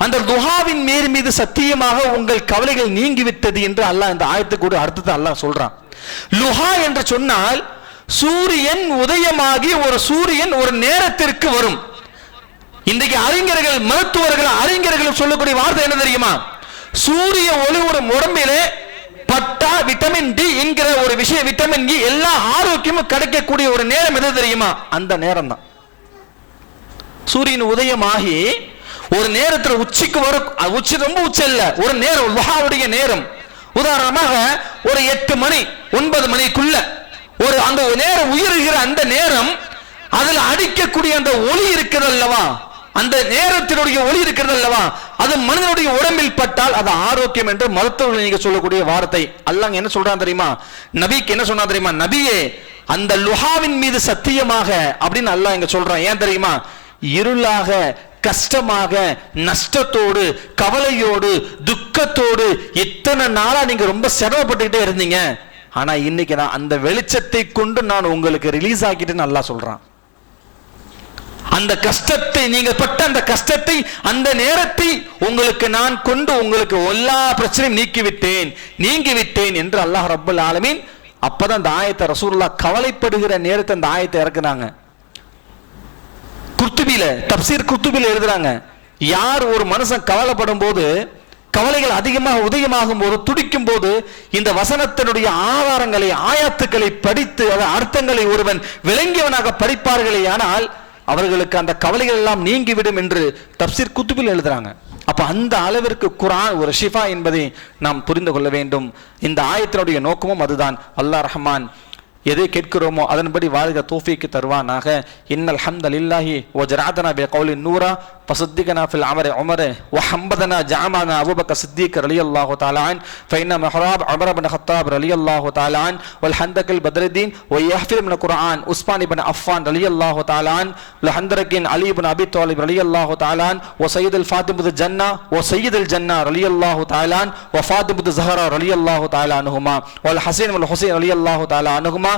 அந்த லுஹாவின் மீது சத்தியமாக உங்கள் கவலைகள் நீங்கிவிட்டது என்று அல்லாஹ் இந்த ஆயத்துக்கு ஒரு அர்த்தத்தை அல்லாஹ் சொல்றான். லுஹா என்று சொன்னால் சூரியன் உதயமாகி ஒரு சூரியன் ஒரு நேரத்திற்கு வரும். இன்றைக்கு அறிஞர்கள், மருத்துவர்கள், அறிஞர்கள் சொல்லக்கூடிய வார்த்தை என்ன தெரியுமா? சூரிய ஒளி ஒரு உடம்பிலே பட்டா விட்டமின் டி என்கிற ஒரு விஷயம், விட்டமின் இ, எல்லா ஆரோக்கியமும் கிடைக்கக்கூடிய ஒரு நேரம் எது தெரியுமா? அந்த நேரம் தான். சூரியன் உதயமாகி ஒரு நேரத்தில் உச்சிக்கு வரும். உச்சி ரொம்ப உச்ச இல்ல, ஒரு நேரம், லுஹாவுடைய நேரம். உதாரணமாக ஒரு 8 மணி 9 மணிக்குள்ள ஒரு அந்த நேரம் உயர்கிற அந்த நேரம், அதில் அடிக்கக்கூடிய அந்த ஒளி இருக்கிறது அல்லவா, அந்த நேரத்தினுடைய ஒளி இருக்கிறது அல்லவா, அது மனிதனுடைய உடம்பில் பட்டால் அது ஆரோக்கியம் என்று மருத்துவர்கள் நீங்க சொல்லக்கூடிய வார்த்தை. அல்லாஹ் என்ன சொல்றான் தெரியுமா? நபிக்கு என்ன சொன்னா தெரியுமா? நபியே, அந்த லுஹாவின் மீது சத்தியமாக அப்படின்னு அல்லாஹ் இங்க சொல்றான். ஏன் தெரியுமா? இருளாக, கஷ்டமாக, நஷ்டத்தோடு, கவலையோடு, துக்கத்தோடு எத்தனை நாளா நீங்க ரொம்ப சிரமப்பட்டுக்கிட்டே இருந்தீங்க. ஆனா இன்னைக்கு நான் அந்த வெளிச்சத்தை கொண்டு நான் உங்களுக்கு ரிலீஸ் ஆக்கிட்டேன்னு அல்லாஹ் சொல்றான். அந்த கஷ்டத்தை, நீங்க பட்ட அந்த கஷ்டத்தை, அந்த நேரத்தை உங்களுக்கு நான் கொண்டு உங்களுக்கு எல்லா பிரச்சனையும் நீங்கிவிட்டேன் என்று அல்லாஹ் ரப்பல் ஆலமீன். அப்பதான் அந்த ஆயத்தை ரசூலுல்லாஹ் கவலைப்படுகிற நேரத்தை அந்த ஆயத்தை இறக்குனாங்க. குர்துபில, தப்சீர் குர்துபில எழுதுறாங்க, யார் ஒரு மனுஷன் கவலைப்படும் போது, கவலைகள் அதிகமாக உதயமாகும் போது, துடிக்கும் போது, இந்த வசனத்தினுடைய ஆதாரங்களை, ஆயத்துக்களை படித்து அதன் அர்த்தங்களை ஒருவன் விளங்கியவனாக படிப்பார்களே, ஆனால் அவர்களுக்கு அந்த கவலைகள் எல்லாம் நீங்கிவிடும் என்று தப்சீர் குத்துபில் எழுதுறாங்க. அப்ப அந்த அளவிற்கு குர்ஆன் ஒரு ஷிஃபா என்பதை நாம் புரிந்து கொள்ள வேண்டும். இந்த ஆயத்தினுடைய நோக்கமும் அதுதான். அல்லாஹ் ரஹ்மான் எதை கேட்கிறோமோ அதன்படி வாழ்க தௌஃபீக் தருவானாக. இன்னல் ஹம்தலில்லாஹி வ ஜரஅதனா பிகௌலின் நூரா ஃபஸத்திகனா ஃபில் அமரி உமர வ ஹம்பதனா ஜஅமானா அபூபக்கர் சித்தீக் ரலியல்லாஹு தஆலா அன் ஃபைன்ன மஹராப் உமர் இப்னு ஹத்தாப் ரலியல்லாஹு தஆலா அன் வல் ஹந்தகல் பத்ருத்தீன் வ யஹ்ஃபிர் மின குர்ஆன் உஸ்மான் இப்னு அஃபான் ரலியல்லாஹு தஆலா அன் வல் ஹந்தரகின் அலி இப்னு அபி தாலிப் ரலியல்லாஹு தஆலா அன் வ சய்யிதுல் ஃபாத்திமத்து ஜன்னா வ சய்யிதுல் ஜன்னா ரலியல்லாஹு தஆலா அன் வ ஃபாத்திமத்து ஸஹரா ரலியல்லாஹு தஆலா அன்ஹுமா வல் ஹஸன் வல் ஹுசைன் ரலியல்லாஹு தஆலா அன்ஹுமா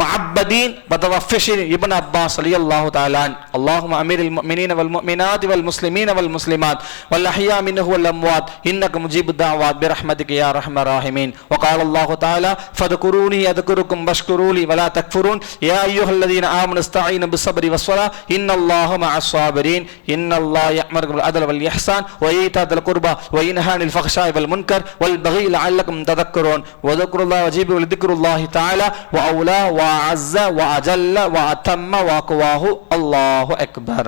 معبدين بتوفشر ابن عباس رضي الله تعالى عنه. اللهم امير المؤمنين والمؤمنات والمسلمين والمسلمات والاحياء منه والاموات انك مجيب الدعوات برحمتك يا ارحم الراحمين. وقال الله تعالى فاذكروني اذكركم واشكروا لي ولا تكفرون يا ايها الذين امنوا استعينوا بالصبر والصلاه ان الله مع الصابرين ان الله يأمر بالعدل والاحسان وايتاء ذي القربى وينهى عن الفحشاء والمنكر والبغي لعلكم تذكرون وذكروا الله وجيبوا لذكر الله تعالى واولى وأعز وأجل وأتم وأقواه الله أكبر.